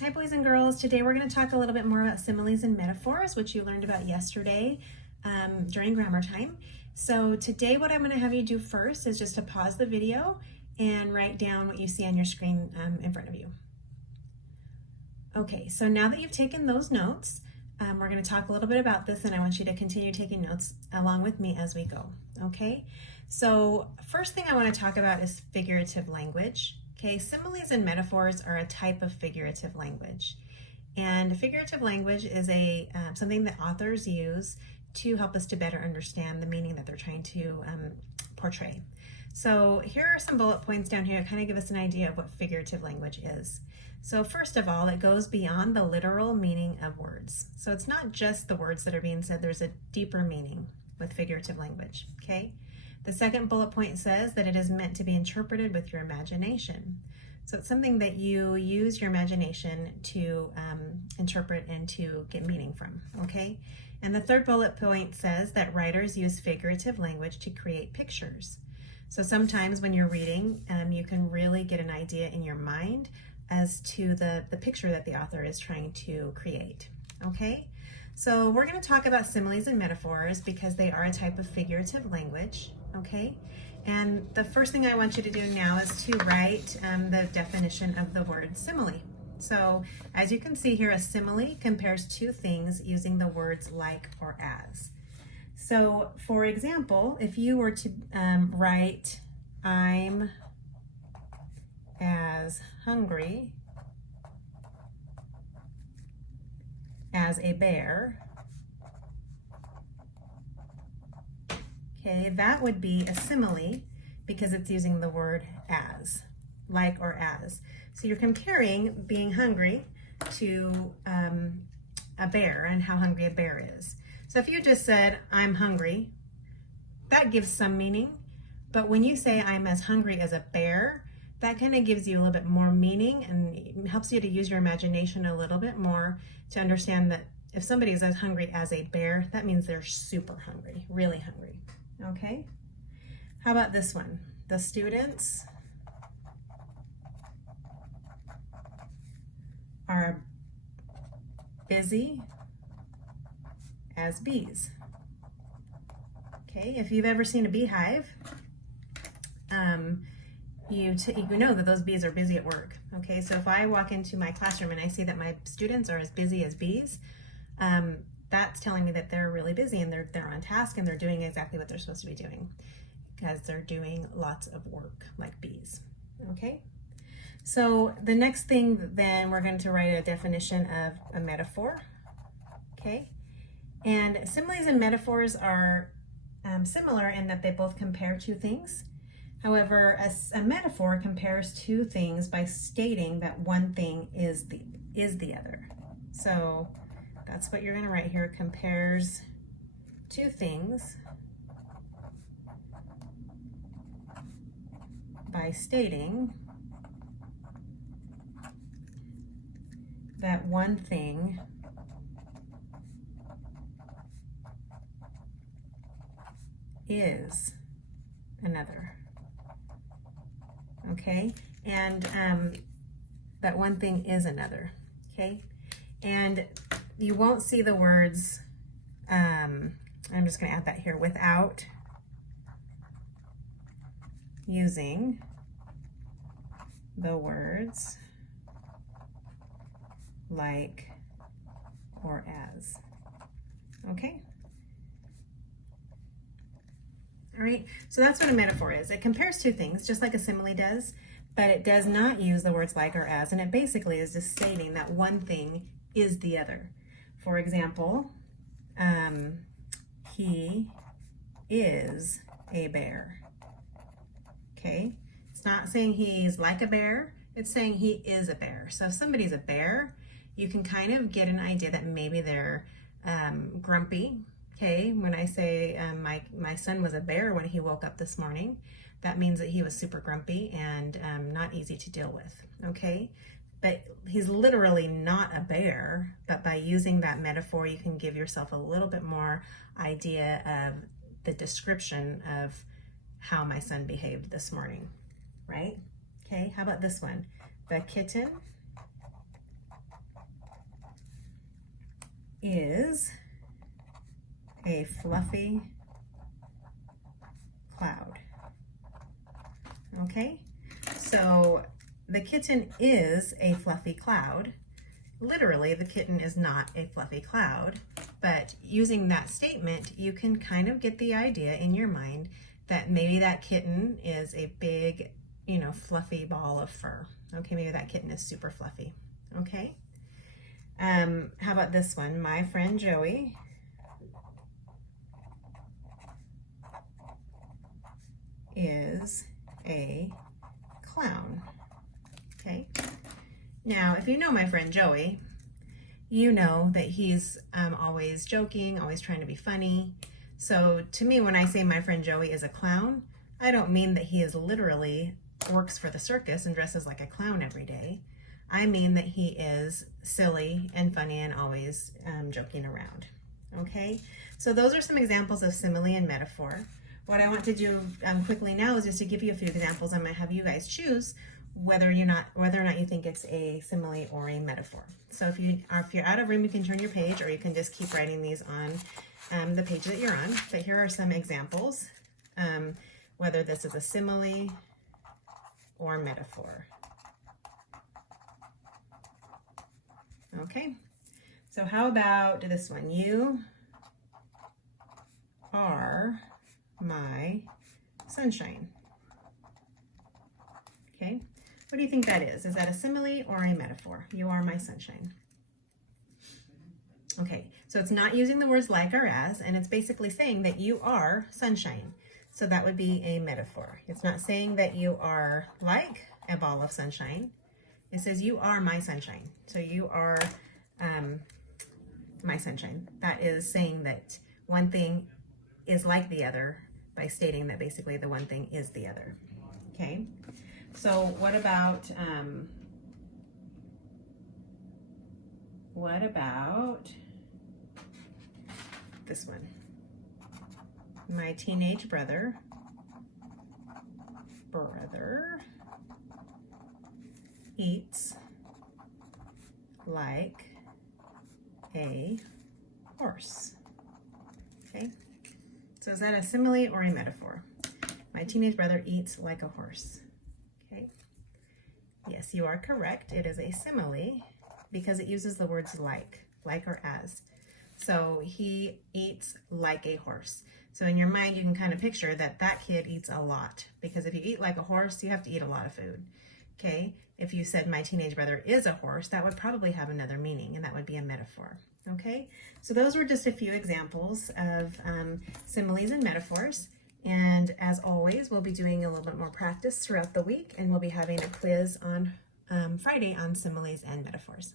Hi boys and girls, today we're going to talk a little bit more about similes and metaphors, which you learned about yesterday during grammar time. So today what I'm going to have you do first is just to pause the video and write down what you see on your screen in front of you. Okay, so now that you've taken those notes, we're going to talk a little bit about this, and I want you to continue taking notes along with me as we go. Okay, so first thing I want to talk about is figurative language. Okay, similes and metaphors are a type of figurative language. And figurative language is something that authors use to help us to better understand the meaning that they're trying to portray. So here are some bullet points down here to kind of give us an idea of what figurative language is. So first of all, it goes beyond the literal meaning of words. So it's not just the words that are being said, there's a deeper meaning with figurative language, okay? The second bullet point says that it is meant to be interpreted with your imagination. So it's something that you use your imagination to interpret and to get meaning from, okay? And the third bullet point says that writers use figurative language to create pictures. So sometimes when you're reading, you can really get an idea in your mind as to the picture that the author is trying to create, okay? So we're going to talk about similes and metaphors because they are a type of figurative language, okay? And the first thing I want you to do now is to write the definition of the word simile. So as you can see here, a simile compares two things using the words like or as. So for example, if you were to write, I'm as hungry as a bear, okay, that would be a simile because it's using the word as, like or as. So you're comparing being hungry to a bear and how hungry a bear is. So if you just said, I'm hungry, that gives some meaning. But when you say I'm as hungry as a bear, that kind of gives you a little bit more meaning and helps you to use your imagination a little bit more to understand that if somebody is as hungry as a bear, that means they're super hungry, really hungry, okay? How about this one? The students are busy as bees. Okay, if you've ever seen a beehive, you know that those bees are busy at work. Okay, so if I walk into my classroom and I see that my students are as busy as bees, that's telling me that they're really busy and they're on task and they're doing exactly what they're supposed to be doing because they're doing lots of work like bees. Okay, so the next thing then we're going to write a definition of a metaphor. Okay, and similes and metaphors are similar in that they both compare two things. However, a metaphor compares two things by stating that one thing is the other. So that's what you're going to write here. Compares two things by stating that one thing is another. Okay, and that one thing is another, okay? And you won't see the words, I'm just gonna add that here, without using the words like or as, okay? All right, so that's what a metaphor is. It compares two things, just like a simile does, but it does not use the words like or as, and it basically is just stating that one thing is the other. For example, he is a bear. Okay, it's not saying he's like a bear, it's saying he is a bear. So if somebody's a bear, you can kind of get an idea that maybe they're grumpy. Okay, when I say my son was a bear when he woke up this morning, that means that he was super grumpy and not easy to deal with, okay? But he's literally not a bear, but by using that metaphor, you can give yourself a little bit more idea of the description of how my son behaved this morning, right? Okay, how about this one? The kitten is a fluffy cloud. Okay, so the kitten is a fluffy cloud. Literally, the kitten is not a fluffy cloud, but using that statement, you can kind of get the idea in your mind that maybe that kitten is a big, fluffy ball of fur. Okay, maybe that kitten is super fluffy. Okay. How about this one? My friend Joey is a clown. Okay. Now, if you know my friend Joey, you know that he's always joking, always trying to be funny. So to me, when I say my friend Joey is a clown, I don't mean that he is literally works for the circus and dresses like a clown every day. I mean that he is silly and funny and always joking around. Okay, so those are some examples of simile and metaphor. What I want to do quickly now is just to give you a few examples. I'm going to have you guys choose whether or not you think it's a simile or a metaphor. So if you're out of room, you can turn your page, or you can just keep writing these on the page that you're on. But here are some examples, whether this is a simile or metaphor. Okay, so how about this one? You are my sunshine. Okay, what do you think that is? Is that a simile or a metaphor? You are my sunshine. Okay, so it's not using the words like or as, and it's basically saying that you are sunshine. So that would be a metaphor. It's not saying that you are like a ball of sunshine. It says you are my sunshine. So you are my sunshine. That is saying that one thing is like the other by stating that basically the one thing is the other. Okay, so what about this one? My teenage brother eats like a horse. Okay, so is that a simile or a metaphor? My teenage brother eats like a horse. Okay, yes, you are correct. It is a simile because it uses the words like or as. So he eats like a horse. So in your mind, you can kind of picture that kid eats a lot, because if you eat like a horse, you have to eat a lot of food. Okay, if you said my teenage brother is a horse, that would probably have another meaning, and that would be a metaphor. Okay, so those were just a few examples of similes and metaphors. And as always, we'll be doing a little bit more practice throughout the week, and we'll be having a quiz on Friday on similes and metaphors.